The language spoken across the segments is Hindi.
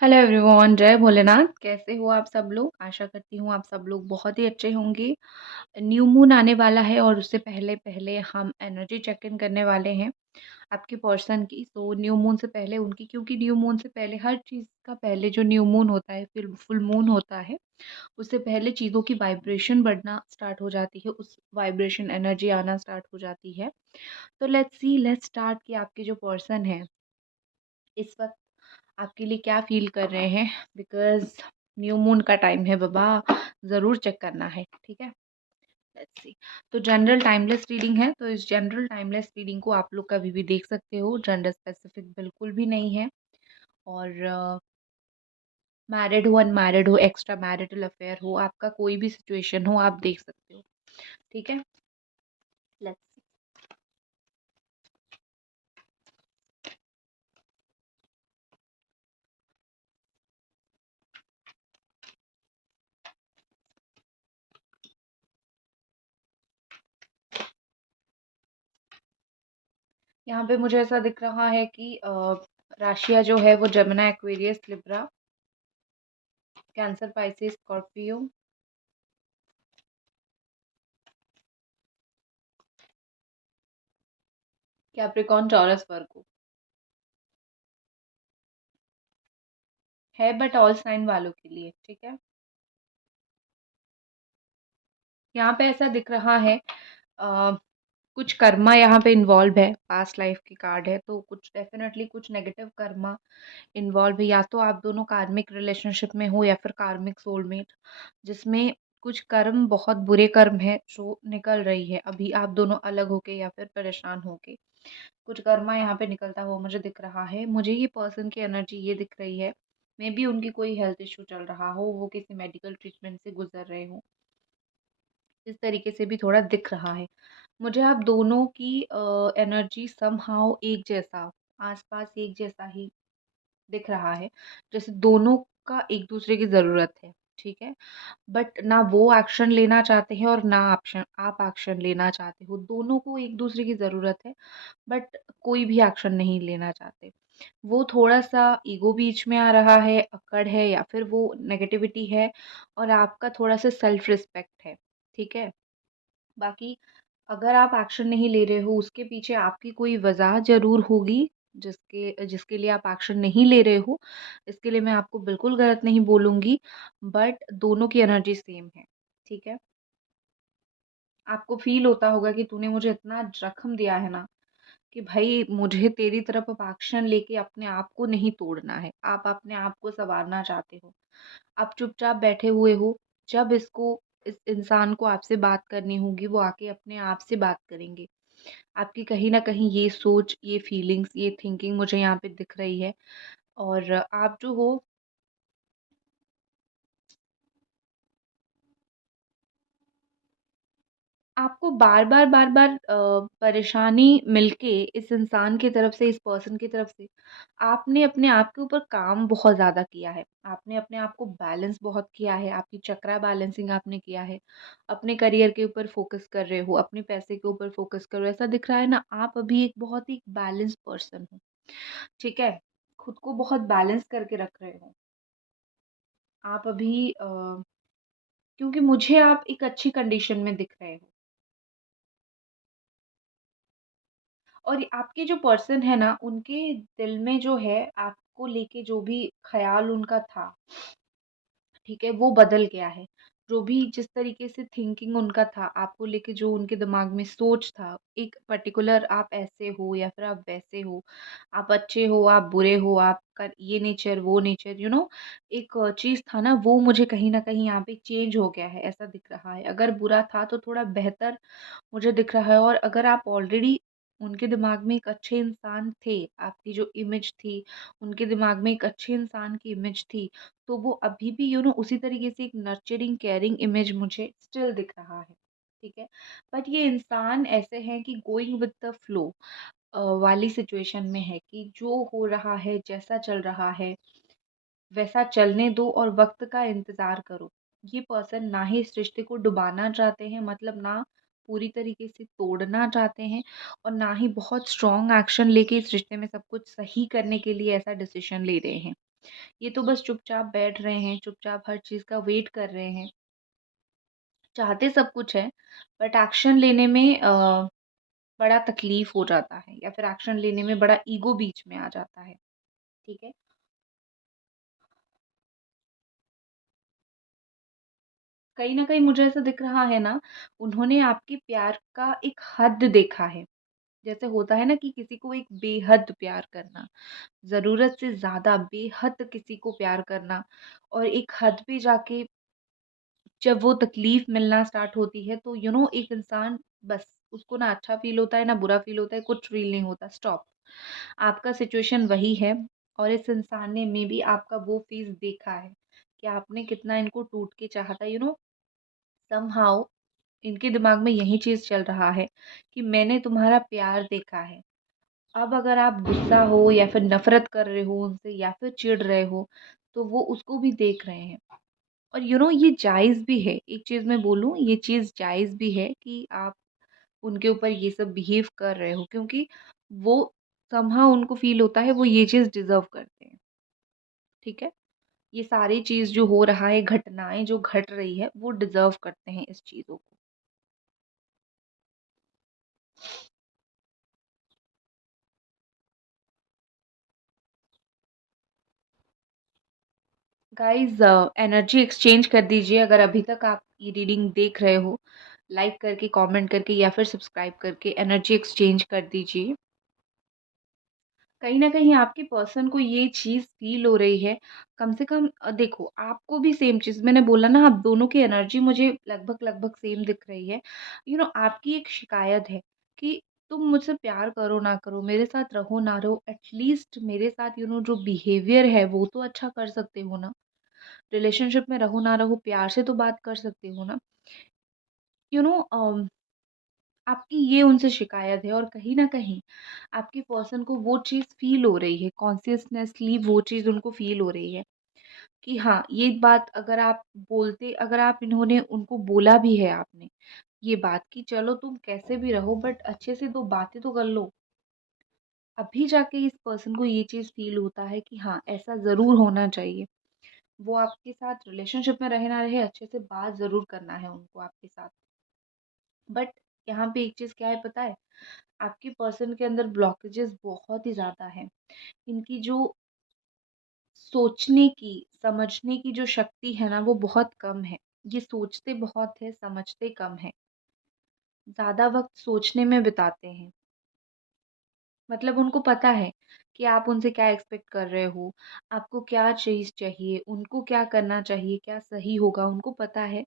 हेलो एवरीवन, जय भोलेनाथ। कैसे हो आप सब लोग? आशा करती हूँ आप सब लोग बहुत ही अच्छे होंगे। न्यू मून आने वाला है और उससे पहले पहले हम एनर्जी चेक इन करने वाले हैं आपके पर्सन की। तो न्यू मून से पहले उनकी, क्योंकि न्यू मून से पहले हर चीज़ का पहले जो न्यू मून होता है फिर फुल मून होता है, उससे पहले चीज़ों की वाइब्रेशन बढ़ना स्टार्ट हो जाती है, उस वाइब्रेशन एनर्जी आना स्टार्ट हो जाती है। तो लेट्स स्टार्ट कि आपके जो पर्सन है इस वक्त आपके लिए क्या फ़ील कर रहे हैं, बिकॉज़ न्यू मून का टाइम है बाबा, ज़रूर चेक करना है, ठीक है? Let's see. तो जनरल टाइमलेस रीडिंग है, तो इस जनरल टाइमलेस रीडिंग को आप लोग कभी भी देख सकते हो, जेंडर स्पेसिफिक बिल्कुल भी नहीं है। और मैरिड हो, अनमैरिड हो, एक्स्ट्रा मैरिटल अफेयर हो, आपका कोई भी सिचुएशन हो, आप देख सकते हो, ठीक है? Let's see. यहाँ पे मुझे ऐसा दिख रहा है कि राशियाँ जो है वो Gemini, Aquarius, Libra, Cancer, Pisces, Scorpio, Capricorn, Taurus, Virgo है, बट ऑल साइन वालों के लिए, ठीक है? यहाँ पे ऐसा दिख रहा है कुछ कर्मा यहाँ पे इन्वॉल्व है, पास्ट लाइफ की कार्ड है, तो कुछ डेफिनेटली कुछ नेगेटिव कर्मा इन्वॉल्व है। या तो आप दोनों कार्मिक रिलेशनशिप में हो या फिर कार्मिक सोलमेट, जिसमें कुछ कर्म, बहुत बुरे कर्म है जो निकल रही है अभी आप दोनों अलग होके या फिर परेशान होके। कुछ कर्मा यहाँ पे निकलता हुआ मुझे दिख रहा है। मुझे ये पर्सन की एनर्जी ये दिख रही है, मे बी उनकी कोई हेल्थ इशू चल रहा हो, वो किसी मेडिकल ट्रीटमेंट से गुजर रहे हो, इस तरीके से भी थोड़ा दिख रहा है। मुझे आप दोनों की एनर्जी समहाउ एक जैसा, आसपास एक जैसा ही दिख रहा है, जैसे दोनों का एक दूसरे की ज़रूरत है, ठीक है? बट ना वो एक्शन लेना चाहते हैं और ना आप एक्शन लेना चाहते हो। दोनों को एक दूसरे की ज़रूरत है, बट कोई भी एक्शन नहीं लेना चाहते। वो थोड़ा-सा ईगो बीच में आ रहा है, अकड़ है या फिर वो नेगेटिविटी है, और आपका थोड़ा-सा सेल्फ रिस्पेक्ट है, ठीक है? बाकी अगर आप एक्शन नहीं ले रहे हो, उसके पीछे आपकी कोई वजह ज़रूर होगी, जिसके जिसके लिए आप एक्शन नहीं ले रहे हो। इसके लिए मैं आपको बिल्कुल गलत नहीं बोलूँगी, बट दोनों की एनर्जी सेम है, ठीक है? आपको फ़ील होता होगा कि तूने मुझे इतना ज़ख्म दिया है ना, कि भई मुझे तेरी तरफ अब एक्शन लेके अपने आप को नहीं तोड़ना है। आप अपने आप को सँवारना चाहते हो। आप चुपचाप बैठे हुए हो, जब इस इंसान को आपसे बात करनी होगी, वो आके अपने आप से बात करेंगे। आपकी कहीं न कहीं ये सोच, ये फीलिंग्स, ये थिंकिंग मुझे यहाँ पे दिख रही है। और आप जो हो, आपको बार-बार, बार-बार परेशानी मिलके इस इंसान की तरफ से, इस पर्सन की तरफ से, आपने अपने आप के ऊपर काम बहुत ज़्यादा किया है। आपने अपने आप को बैलेंस बहुत किया है, आपकी चक्रा बैलेंसिंग आपने किया है। अपने करियर के ऊपर फ़ोकस कर रहे हो, अपने पैसे के ऊपर फ़ोकस कर रहे हो। ऐसा दिख रहा है ना, आप अभी एक बहुत ही बैलेंस्ड पर्सन हो, ठीक है? खुद को बहुत बैलेंस करके रख रहे हो। आप अभी क्योंकि मुझे आप एक अच्छी कंडीशन में दिख रहे हो। और आपके जो पर्सन है ना, उनके दिल में जो है आपको लेके जो भी ख़्याल उनका था, ठीक है, वो बदल गया है। जो भी जिस तरीके से थिंकिंग उनका था, आपको लेके जो उनके दिमाग में सोच था, एक पर्टिकुलर आप ऐसे हो या फिर आप वैसे हो, आप अच्छे हो, आप बुरे हो, आपका ये नेचर, वो नेचर, एक चीज़ था ना, वो मुझे कहीं न कहीं यहाँ पे चेंज हो गया है, ऐसा दिख रहा है। अगर बुरा था तो थोड़ा बेहतर मुझे दिख रहा है। और अगर आप ऑलरेडी उनके दिमाग में एक अच्छे इंसान थे, आपकी जो इमेज थी, उनके दिमाग में एक अच्छे इंसान की इमेज थी, तो वो अभी भी उसी तरीके से एक नर्चरिंग, केयरिंग इमेज मुझे स्टिल दिख रहा है, ठीक है? बट ये इंसान ऐसे हैं कि गोइंग विद द फ्लो वाली सिचुएशन में है कि जो हो रहा है, जैसा चल रहा है, वैसा चलने दो और वक़्त का इंतज़ार करो। ये पर्सन ना ही इस रिश्ते को डुबाना चाहते हैं, मतलब ना पूरी तरीके से तोड़ना चाहते हैं, और ना ही बहुत स्ट्रॉन्ग एक्शन लेके इस रिश्ते में सब कुछ सही करने के लिए ऐसा डिसीज़न ले रहे हैं। ये तो बस चुपचाप बैठ रहे हैं, चुपचाप हर चीज़ का वेट कर रहे हैं। चाहते सब कुछ है, बट एक्शन लेने में बड़ा तकलीफ़ हो जाता है या फिर एक्शन लेने में बड़ा ईगो बीच में आ जाता है, ठीक है? कहीं न कहीं मुझे ऐसा दिख रहा है ना, उन्होंने आपके प्यार का एक हद देखा है। जैसे होता है ना कि किसी को एक बेहद प्यार करना, ज़रूरत से ज़्यादा बेहद किसी को प्यार करना और एक हद पे जाके जब वो तकलीफ़ मिलना स्टार्ट होती है तो एक इंसान बस उसको ना अच्छा फ़ील होता है, ना बुरा फ़ील होता है, कुछ फ़ील नहीं होता, स्टॉप। आपका सिचुएशन वही है और इस इंसान ने मेबी आपका वो फ़ेज़ देखा है कि आपने कितना इनको टूट के चाहा था, समहाउ इनके दिमाग में यही चीज़ चल रहा है कि मैंने तुम्हारा प्यार देखा है। अब अगर आप गुस्सा हो या फिर नफ़रत कर रहे हो उनसे या फिर चिढ़ रहे हो, तो वो उसको भी देख रहे हैं। और ये जायज़ भी है, एक चीज़ मैं बोलूँ ये चीज़ जायज़ भी है कि आप उनके ऊपर ये सब बिहेव कर रहे हो क्योंकि वो समहाउ उनको फ़ील होता है वो ये चीज़ डिज़र्व करते हैं, ठीक है? ये सारी चीज़ जो हो रहा है, घटनाएँ जो घट रही है, वो डिज़र्व करते हैं इस चीज़ों को। गाइज़ एनर्जी एक्सचेंज कर दीजिए अगर अभी तक आप ये रीडिंग देख रहे हो, लाइक करके, कमेंट करके या फिर सब्सक्राइब करके एनर्जी एक्सचेंज कर दीजिए। कहीं न कहीं आपके पर्सन को ये चीज़ फ़ील हो रही है, कम से कम देखो आपको भी सेम चीज़ मैंने बोला ना आप दोनों की एनर्जी मुझे लगभग-लगभग सेम दिख रही है। आपकी एक शिकायत है कि तुम मुझसे प्यार करो ना करो, मेरे साथ रहो ना रहो, एटलीस्ट मेरे साथ जो बिहेवियर है वो तो अच्छा कर सकते हो ना। रिलेशनशिप में रहो ना रहो, प्यार से तो बात कर सकते हो ना। यू नो आपकी ये उनसे शिकायत है और कहीं न कहीं आपके पर्सन को वो चीज़ फ़ील हो रही है, कॉन्शियसनेसली वो चीज़ उनको फ़ील हो रही है कि हाँ, ये बात अगर आप इन्होंने उनको बोला भी है आपने, ये बात कि चलो तुम कैसे भी रहो बट अच्छे से 2 बातें तो कर लो। अभी जाके इस पर्सन को ये चीज़ फ़ील होता है कि हाँ, ऐसा ज़रूर होना चाहिए। वो आपके साथ रिलेशनशिप में रहे ना रहे, अच्छे से बात ज़रूर करना है उनको आपके साथ। बट यहाँ पे एक चीज़ क्या है पता है? आपके पर्सन के अंदर ब्लॉकेजेस बहुत ही ज़्यादा हैं। इनकी जो सोचने की, समझने की जो शक्ति है ना वो बहुत कम है। ये सोचते बहुत है, समझते कम है। ज़्यादा वक़्त सोचने में बिताते हैं। मतलब उनको पता है कि आप उनसे क्या एक्सपेक्ट कर रहे हो, आपको क्या चीज़ चाहिए, उनको क्या करना चाहिए, क्या सही होगा, उनको पता है।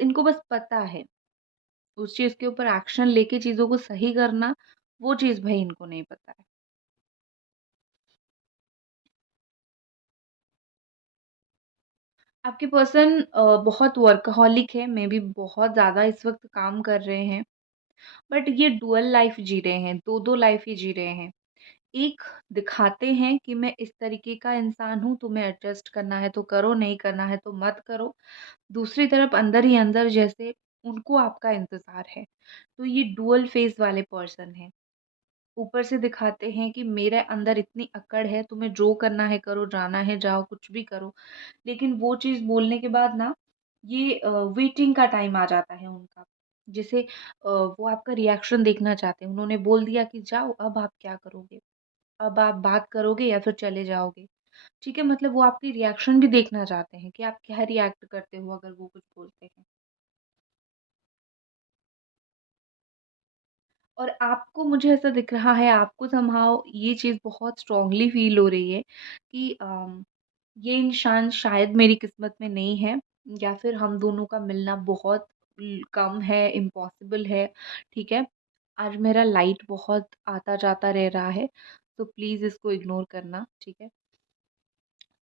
इनको बस पता है। उस चीज़ के ऊपर एक्शन लेके चीज़ों को सही करना, वो चीज़ भई इनको नहीं पता है। आपके पर्सन बहुत वर्कहॉलिक है, मेबी बहुत ज़्यादा इस वक़्त काम कर रहे हैं, बट ये डुअल लाइफ़ जी रहे हैं, 2-2 लाइफ़ ही जी रहे हैं। एक दिखाते हैं कि मैं इस तरीके का इंसान हूँ, तुम्हें एडजस्ट करना है तो करो, नहीं करना है तो मत करो। दूसरी तरफ अंदर ही अंदर जैसे उनको आपका इंतज़ार है। तो ये डुअल फ़ेज़ वाले पर्सन हैं। ऊपर से दिखाते हैं कि मेरे अंदर इतनी अकड़ है, तुम्हें जो करना है करो, जाना है जाओ, कुछ भी करो। लेकिन वो चीज़ बोलने के बाद ना ये वेटिंग का टाइम आ जाता है उनका। जैसे वो आपका रिएक्शन देखना चाहते हैं। उन्होंने बोल दिया कि जाओ, अब आप क्या करोगे? अब आप बात करोगे या फिर चले जाओगे? ठीक है, मतलब वो आपकी रिएक्शन भी देखना चाहते हैं कि आप क्या रिएक्ट करते हो अगर वो कुछ बोलते हैं। और आपको मुझे ऐसा दिख रहा है, आपको समहाउ ये चीज़ बहुत स्ट्रॉन्गली फ़ील हो रही है कि ये इंसान शायद मेरी किस्मत में नहीं है या फिर हम दोनों का मिलना बहुत कम है, इम्पॉसिबल है, ठीक है? आज मेरा लाइट बहुत आता-जाता रह रहा है, तो प्लीज़ इसको इग्नोर करना, ठीक है?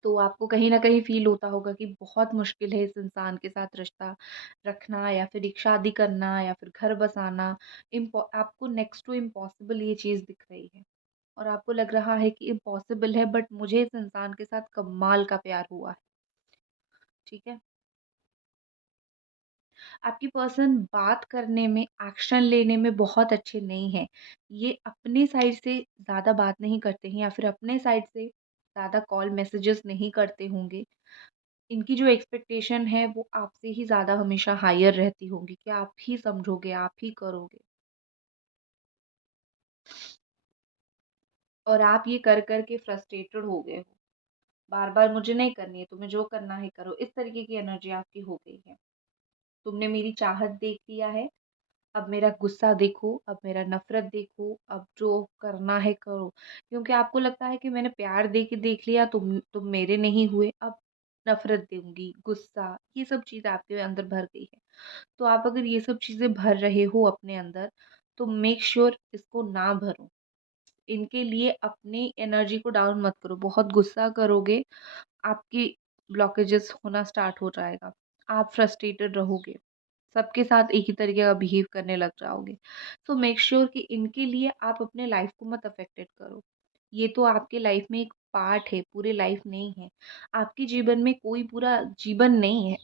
तो आपको कहीं न कहीं फ़ील होता होगा कि बहुत मुश्किल है इस इंसान के साथ रिश्ता रखना या फिर एक शादी करना या फिर घर बसाना। आपको नेक्स्ट टू इम्पॉसिबल ये चीज़ दिख रही है और आपको लग रहा है कि इम्पॉसिबल है बट मुझे इस इंसान के साथ कमाल का प्यार हुआ है, ठीक है? आपकी पर्सन बात करने में, एक्शन लेने में बहुत अच्छे नहीं हैं। ये अपनी साइड से ज़्यादा बात नहीं करते हैं या फिर अपने साइड से ज़्यादा कॉल मैसेजेस नहीं करते होंगे। इनकी जो एक्सपेक्टेशन है वो आपसे ही ज़्यादा हमेशा हायर रहती होंगी कि आप ही समझोगे, आप ही करोगे। और आप ये कर के फ्रस्ट्रेटेड हो गए हो। बार-बार मुझे नहीं करनी है, तुम्हें जो करना है करो, इस तरीके की एनर्जी आपकी हो गई है। तुमने मेरी चाहत देख लिया है, अब मेरा गुस्सा देखो, अब मेरा नफ़रत देखो, अब जो करना है करो। क्योंकि आपको लगता है कि मैंने प्यार दे के देख लिया, तुम मेरे नहीं हुए, अब नफ़रत दूँगी, गुस्सा, ये सब चीज़ें आपके अंदर भर गई है। तो आप अगर ये सब चीज़ें भर रहे हो अपने अंदर, तो मेक श्योर इसको ना भरो। इनके लिए अपनी एनर्जी को डाउन मत करो। बहुत गुस्सा करोगे, आपकी ब्लॉकेजेस होना स्टार्ट हो जाएगा। आप फ्रस्ट्रेटेड रहोगे। सबके साथ एक ही तरीके का बिहेव करने लग जाओगे। सो मेक श्योर कि इनके लिए आप अपने लाइफ को मत अफेक्टेड करो। ये तो आपके लाइफ में एक पार्ट है, पूरी लाइफ नहीं है। आपके जीवन में कोई पूरा जीवन नहीं है।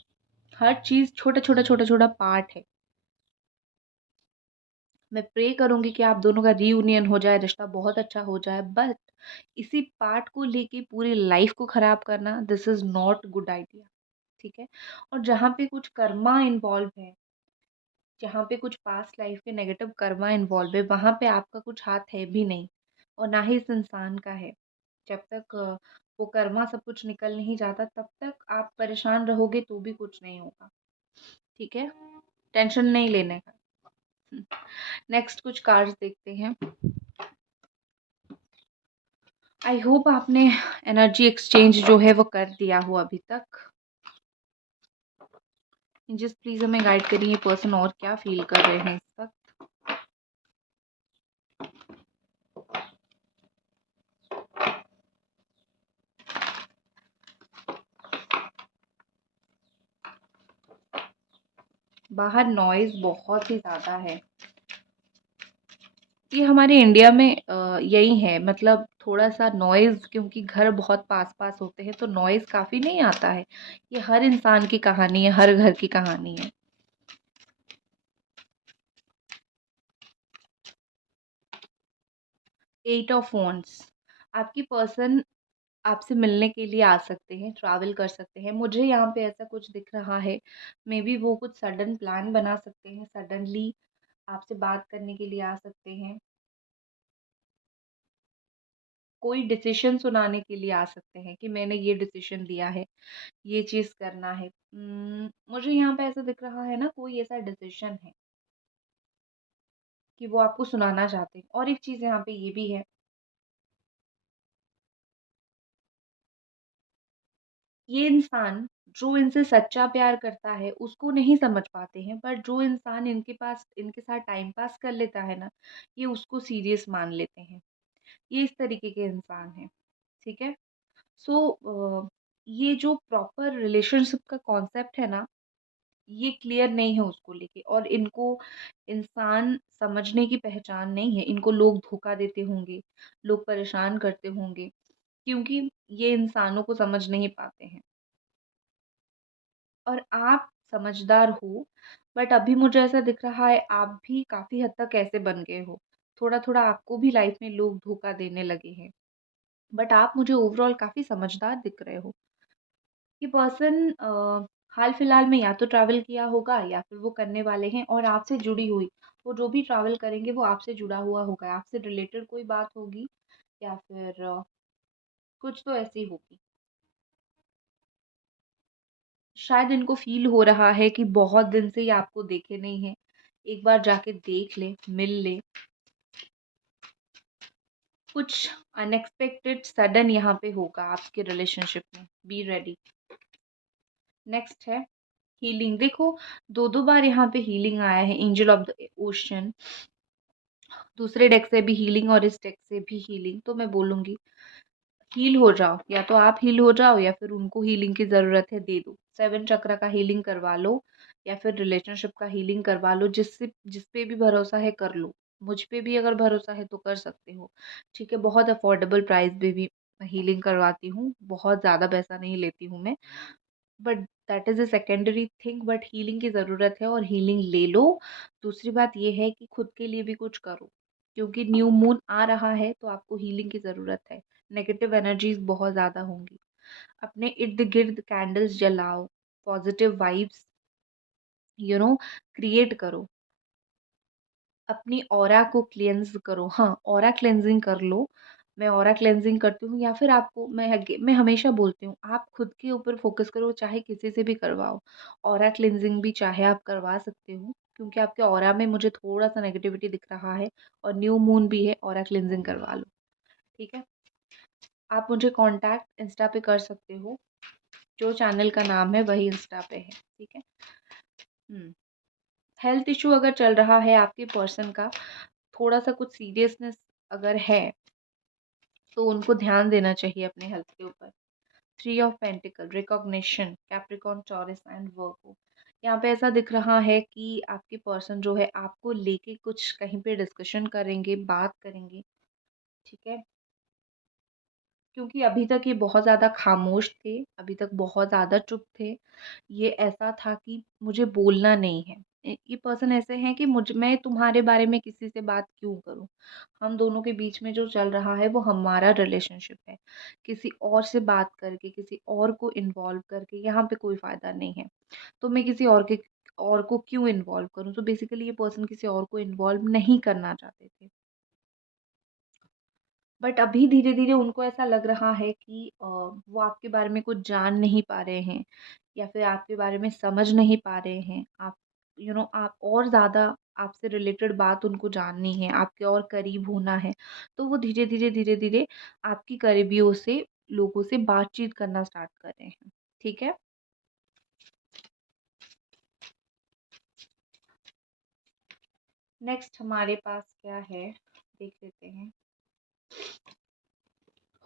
हर चीज़ छोटा-छोटा, छोटा-छोटा पार्ट है। मैं प्रे करूँगी कि आप दोनों का रीयूनियन हो जाए, रिश्ता बहुत अच्छा हो जाए, बट इसी पार्ट को लेके पूरी लाइफ को खराब करना, this is not good idea, ठीक है? और जहाँ पे कुछ कर्मा इन्वॉल्व है, जहाँ पे कुछ पास्ट लाइफ के नेगेटिव कर्मा इन्वॉल्व है, वहाँ पे आपका कुछ हाथ है भी नहीं और ना ही इस इंसान का है। जब तक वो कर्मा सब कुछ निकल नहीं जाता, तब तक आप परेशान रहोगे तो भी कुछ नहीं होगा, ठीक है? टेंशन नहीं लेने का। नेक्स्ट कुछ कार्ड्स देखते हैं। आई होप आपने एनर्जी एक्सचेंज जो है वो कर दिया हो अभी तक। जस्ट प्लीज हमें गाइड करिए, ये पर्सन और क्या फील कर रहे हैं इस वक्त। बाहर नॉइज बहुत ही ज्यादा है। ये हमारे इंडिया में यही है, मतलब थोड़ा सा नॉइज, क्योंकि घर बहुत पास पास होते हैं तो नॉइज काफी नहीं आता है। ये हर इंसान की कहानी है, हर घर की कहानी है। 8 ऑफ वॉन्ड्स, आपकी पर्सन आपसे मिलने के लिए आ सकते हैं, ट्रैवल कर सकते हैं। मुझे यहाँ पे ऐसा कुछ दिख रहा है। मे बी वो कुछ सडन प्लान बना सकते हैं, सडनली आपसे बात करने के लिए आ सकते हैं। कोई डिसीजन सुनाने के लिए आ सकते हैं कि मैंने ये डिसीजन लिया है, ये चीज़ करना है। मुझे यहाँ पे ऐसा दिख रहा है ना, कोई ऐसा डिसीजन है कि वो आपको सुनाना चाहते हैं। और एक चीज़ यहाँ पे ये भी है, ये इंसान जो इनसे सच्चा प्यार करता है उसको नहीं समझ पाते हैं, पर जो इंसान इनके साथ टाइम पास कर लेता है ना, ये उसको सीरियस मान लेते हैं। ये इस तरीके के इंसान हैं, ठीक है? सो ये जो प्रॉपर रिलेशनशिप का कॉन्सेप्ट है ना, ये क्लियर नहीं है उसको लेके, और इनको इंसान समझने की पहचान नहीं है। इनको लोग धोखा देते होंगे, लोग परेशान करते होंगे, क्योंकि ये इंसानों को समझ नहीं पाते हैं। और आप समझदार हो, बट अभी मुझे ऐसा दिख रहा है आप भी काफ़ी हद तक ऐसे बन गए हो। थोड़ा-थोड़ा आपको भी लाइफ में लोग धोखा देने लगे हैं। बट आप मुझे ओवरऑल काफ़ी समझदार दिख रहे हो। ये पर्सन हाल-फिलहाल में या तो ट्रैवल किया होगा या फिर वो करने वाले हैं, और आपसे जुड़ी हुई, वो जो भी ट्रैवल करेंगे वो आपसे जुड़ा हुआ होगा। आपसे रिलेटेड कोई बात होगी या फिर कुछ तो ऐसी होगी। शायद इनको फ़ील हो रहा है कि बहुत दिन से ये आपको देखे नहीं हैं। एक बार जाके देख लें, मिल लें। कुछ अनएक्सपेक्टेड सडन यहाँ पे होगा आपके रिलेशनशिप में। Be ready. नेक्स्ट है हीलिंग। देखो, 2-2 बार यहाँ पे हीलिंग आया है, एंजल ऑफ द ओशन। दूसरे डेक से भी हीलिंग और इस डेक से भी हीलिंग। तो मैं बोलूँगी हील हो जाओ, या तो आप हील हो जाओ या फिर उनको हीलिंग की ज़रूरत है, दे दो। 7 चक्र का हीलिंग करवा लो या फिर रिलेशनशिप का हीलिंग करवा लो, जिस पे भी भरोसा है कर लो। मुझ पे भी अगर भरोसा है तो कर सकते हो, ठीक है? बहुत अफोर्डेबल प्राइस पे भी हीलिंग करवाती हूँ, बहुत ज़्यादा पैसा नहीं लेती हूँ मैं। But that is a secondary thing, but healing की ज़रूरत है और हीलिंग ले लो। दूसरी बात ये है कि खुद के लिए भी कुछ करो, क्योंकि न्यू मून आ रहा है तो आपको हीलिंग की ज़रूरत है। नेगेटिव एनर्जीज़ बहुत ज़्यादा होंगी। अपने इर्द-गिर्द कैंडल्स जलाओ, पॉज़िटिव वाइब्स क्रिएट करो। अपनी ऑरा को क्लेंज़ करो। हाँ, ऑरा क्लेंजिंग कर लो। मैं ऑरा क्लेंजिंग करती हूँ, या फिर आपको मैं हमेशा बोलती हूँ, आप खुद के ऊपर फ़ोकस करो, चाहे किसी से भी करवाओ। ऑरा क्लेंजिंग भी चाहे आप करवा सकते हो, क्योंकि आपके ऑरा में मुझे थोड़ा-सा नेगेटिविटी दिख रहा है और न्यू मून भी है, ऑरा क्लेंजिंग करवा लो, ठीक है? आप मुझे कॉन्टैक्ट इंस्टा पे कर सकते हो, जो चैनल का नाम है वही इंस्टा पे है, ठीक है? हुँ। हेल्थ इश्यू अगर चल रहा है आपके पर्सन का, थोड़ा-सा कुछ सीरियसनेस अगर है, तो उनको ध्यान देना चाहिए अपने हेल्थ के ऊपर। 3 of pentacle, recognition, Capricorn, taurus and वर्गो। यहाँ पे ऐसा दिख रहा है कि आपके पर्सन जो है आपको लेके कुछ कहीं पे डिस्कशन करेंगे, बात करेंगे, ठीक है? क्योंकि अभी तक ये बहुत ज़्यादा खामोश थे, अभी तक बहुत ज़्यादा चुप थे। ये ऐसा था कि मुझे बोलना नहीं है। ये पर्सन ऐसे हैं कि मैं तुम्हारे बारे में किसी से बात क्यों करूँ? हम दोनों के बीच में जो चल रहा है वो हमारा रिलेशनशिप है। किसी और से बात करके, किसी और को इन्वॉल्व करके यहाँ पे कोई फ़ायदा नहीं है। तो मैं किसी और को क्यों इन्वॉल्व करूँ? तो बेसिकली ये पर्सन किसी और को इन्वॉल्व नहीं करना चाहते थे। बट अभी धीरे-धीरे उनको ऐसा लग रहा है कि वो आपके बारे में कुछ जान नहीं पा रहे हैं, या फिर आपके बारे में समझ नहीं पा रहे हैं। आप और ज़्यादा आपसे रिलेटेड बात उनको जाननी है, आपके और करीब होना है। तो वो धीरे-धीरे, धीरे-धीरे आपकी करीबियों से लोगों से बातचीत करना स्टार्ट कर रहे हैं। ठीक है? नेक्स्ट हमारे पास क्या है? देख लेते हैं।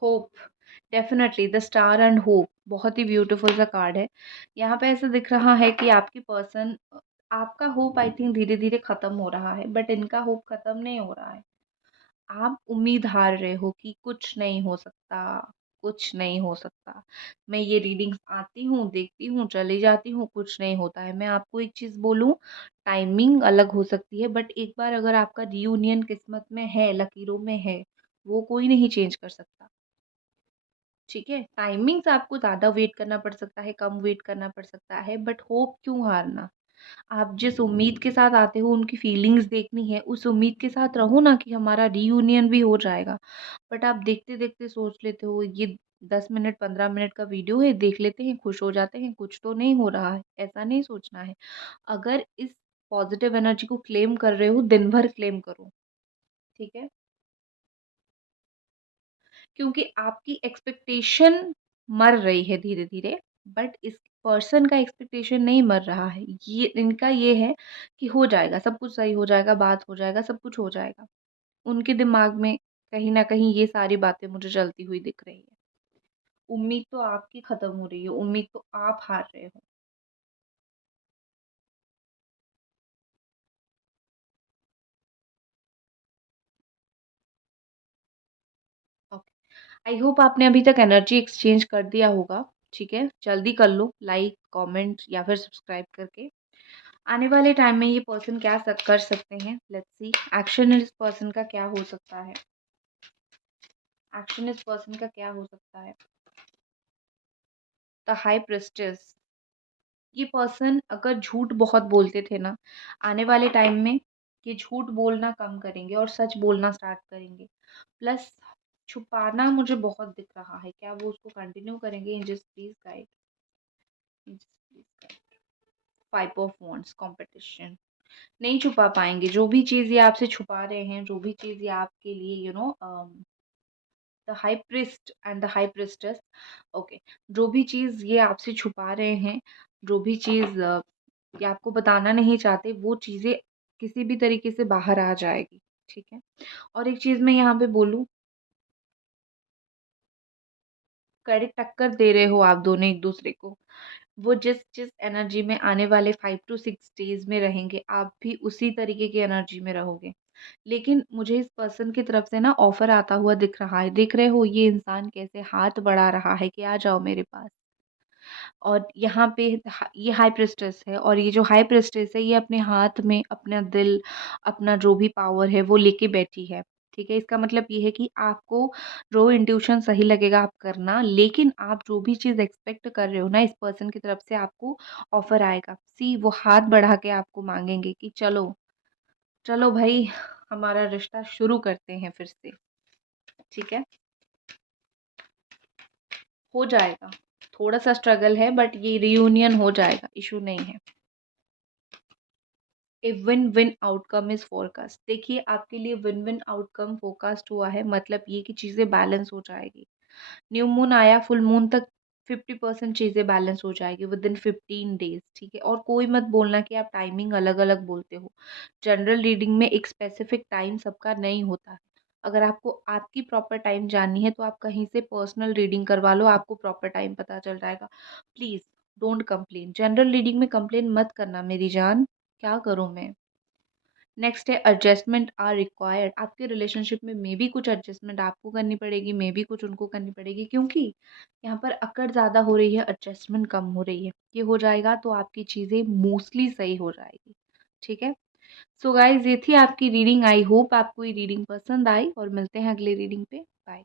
Hope, definitely the star and hope, बहुत ही ब्यूटीफुल सा कार्ड है। यहाँ पे ऐसा दिख रहा है कि आपकी पर्सन, आपका होप आई थिंक धीरे धीरे खत्म हो रहा है, बट इनका होप खत्म नहीं हो रहा है। आप उम्मीद हार रहे हो कि कुछ नहीं हो सकता, कुछ नहीं हो सकता। मैं ये रीडिंग्स आती हूँ, देखती हूँ, चली जाती हूँ, कुछ नहीं होता है। मैं आपको एक चीज़ बोलूँ, टाइमिंग अलग हो सकती है, बट एक बार अगर आपका रियूनियन किस्मत में है, लकीरों में है, वो कोई नहीं चेंज कर सकता। ठीक है? टाइमिंग्स आपको ज़्यादा वेट करना पड़ सकता है, कम वेट करना पड़ सकता है, बट होप क्यों हारना? आप जिस उम्मीद के साथ आते हो उनकी फीलिंग्स देखनी है, उस उम्मीद के साथ रहो ना कि हमारा रियूनियन भी हो जाएगा। बट आप देखते-देखते सोच लेते हो ये 10 मिनट 15 मिनट का वीडियो है, देख लेते हैं, खुश हो जाते हैं, कुछ तो नहीं हो रहा है, ऐसा नहीं सोचना है। अगर इस पॉज़िटिव एनर्जी को क्लेम कर रहे हो, दिन भर क्लेम करो, ठीक है? क्योंकि आपकी एक्सपेक्टेशन मर रही है धीरे-धीरे, बट इस पर्सन का एक्सपेक्टेशन नहीं मर रहा है। ये इनका ये है कि हो जाएगा, सब कुछ सही हो जाएगा, बात हो जाएगा, सब कुछ हो जाएगा। उनके दिमाग में कहीं न कहीं ये सारी बातें मुझे चलती हुई दिख रही हैं। उम्मीद तो आपकी खत्म हो रही है, उम्मीद तो आप हार रहे हो। ओके, आई होप आपने अभी तक एनर्जी एक्सचेंज कर दिया होगा, ठीक है? जल्दी कर लो, लाइक, कमेंट या फिर सब्सक्राइब करके। आने वाले टाइम में ये पर्सन क्या कर सकते हैं, लेट्स सी। एक्शन इस पर्सन का क्या हो सकता है? एक्शन इस पर्सन का क्या हो सकता है? The high priestess. ये पर्सन अगर झूठ बहुत बोलते थे ना, आने वाले टाइम में ये झूठ बोलना कम करेंगे और सच बोलना स्टार्ट करेंगे। प्लस छुपाना मुझे बहुत दिख रहा है, क्या वो उसको कंटिन्यू करेंगे? Angels please guide, angels please guide. 5 of wands, competition. नहीं छुपा पाएँगे, जो भी चीज़ ये आपसे छुपा रहे हैं, जो भी चीज़ ये आपके लिए the high priest and the high priestess, okay, जो भी चीज़ ये आपसे छुपा रहे हैं, जो भी चीज़ ये आपको बताना नहीं चाहते, वो चीज़ें किसी भी तरीके से बाहर आ जाएगी, ठीक है? और एक चीज़ मैं यहाँ पे बोलूँ, कड़े टक्कर दे रहे हो आप दोनों एक-दूसरे को। वो जिस जिस एनर्जी में आने वाले 5 टू 6 डेज़ में रहेंगे, आप भी उसी तरीके की एनर्जी में रहोगे। लेकिन मुझे इस पर्सन की तरफ से ना ऑफ़र आता हुआ दिख रहा है। देख रहे हो ये इंसान कैसे हाथ बढ़ा रहा है कि आ जाओ मेरे पास। और यहाँ पे ये हाई प्रीस्टेस है, और ये जो हाई प्रीस्टेस है ये अपने हाथ में अपना दिल, अपना जो भी पावर है वो लेके बैठी है। ठीक है? इसका मतलब ये है कि आपको जो इंट्यूशन सही लगेगा आप करना, लेकिन आप जो भी चीज़ एक्सपेक्ट कर रहे हो ना इस पर्सन की तरफ से आपको ऑफ़र आएगा। सी वो हाथ बढ़ा के आपको माँगेंगे कि चलो, चलो भई हमारा रिश्ता शुरू करते हैं फिर से, ठीक है? हो जाएगा, थोड़ा-सा स्ट्रगल है बट ये रियूनियन हो जाएगा, इश्यू नहीं है। A win win outcome is forecast. देखिए आपके लिए विन विन आउटकम फोरकास्ट हुआ है, मतलब ये कि चीज़ें बैलेंस हो जाएगी। न्यू मून आया, फुल मून तक 50% चीज़ें बैलेंस हो जाएगी विद इन 15 डेज, ठीक है? और कोई मत बोलना कि आप टाइमिंग अलग अलग बोलते हो। जनरल रीडिंग में एक स्पेसिफिक टाइम सबका नहीं होता है। अगर आपको आपकी प्रॉपर टाइम जाननी है तो आप कहीं से पर्सनल रीडिंग करवा लो, आपको प्रॉपर टाइम पता चल जाएगा। Please don't complain, general reading में कंप्लेन मत करना मेरी जान, क्या करूँ मैं? नेक्स्ट है एडजस्टमेंट आर रिक्वायर्ड। आपके रिलेशनशिप में मे बी कुछ एडजस्टमेंट आपको करनी पड़ेगी, मे बी कुछ उनको करनी पड़ेगी, क्योंकि यहाँ पर अकड़ ज़्यादा हो रही है, एडजस्टमेंट कम हो रही है। ये हो जाएगा तो आपकी चीज़ें मोस्टली सही हो जाएगी, ठीक है? सो गाइज ये थी आपकी रीडिंग। आई होप आपको ये रीडिंग पसंद आई और मिलते हैं अगले रीडिंग पे। बाय।